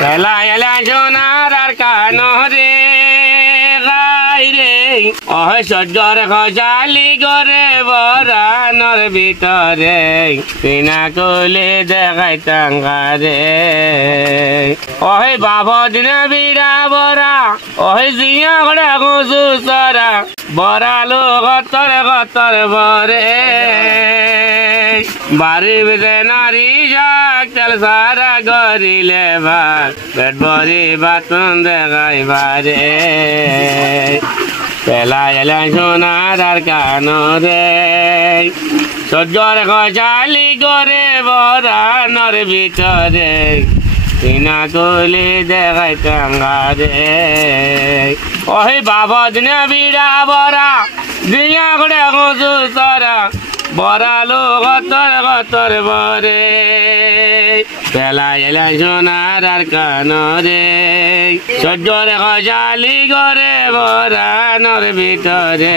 পেলা এলা সোনার আর কানো রে গাই রে অহে সজ্জর খজালি গরে বরানোর ভিতরে কিনা কলে দেখাই টাঙ্গারে অহে বাবা দিনে বিড়া বরা অহে জিয়া গড়ে গুজু সরা বরালো গতর গতর বরে বাড়ি বেদে নারী যাক তেল সারা গরিলে ভাগ পেট ভরি বাতন দেখাই বারে পেলা এলা সোনার আর কানো রে সজ্জর খজালি গরে বরানোর ভিতরে কিনা কলি দেখাই টাঙ্গারে ওই বাবা দিনে বিড়া বরা দিয়া করে গুজু সরা বরালো গতর গতর বরে পেলা এলা সোনার আর কানো রে সজ্জর খজালি গরে বরানোর ভিতরে